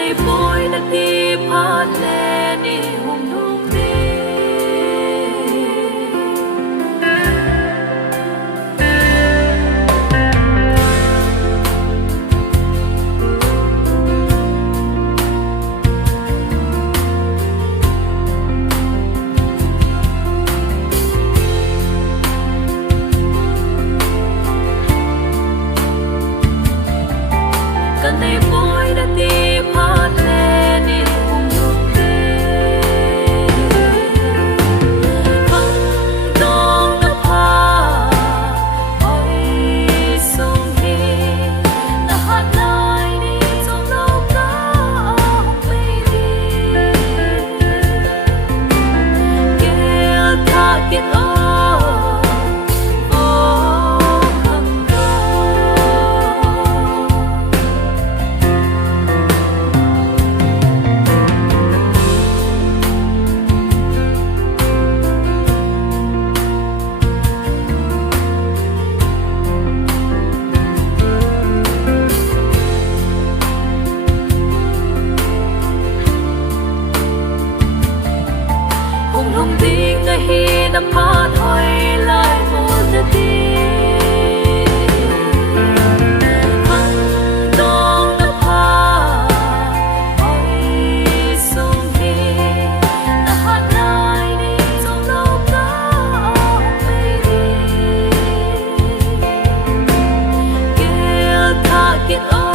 này bôi đã đi phát lên đi hùng hùng đi này bôi đã đi phát lên đi hùng hùng đi vắng đông đã pha ôi sông hi đã hát lại đi trong lâu cá ông bay đi kia tha kiệt ô hùng đi ngay hi nằm mát thôi lại một giờ đi hăng đông đã pha ôi sông hi đã hát lại đi trong lâu cá ông bay đi kia tha kiệt ô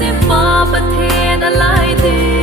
xem ba bất thiên đã lại đi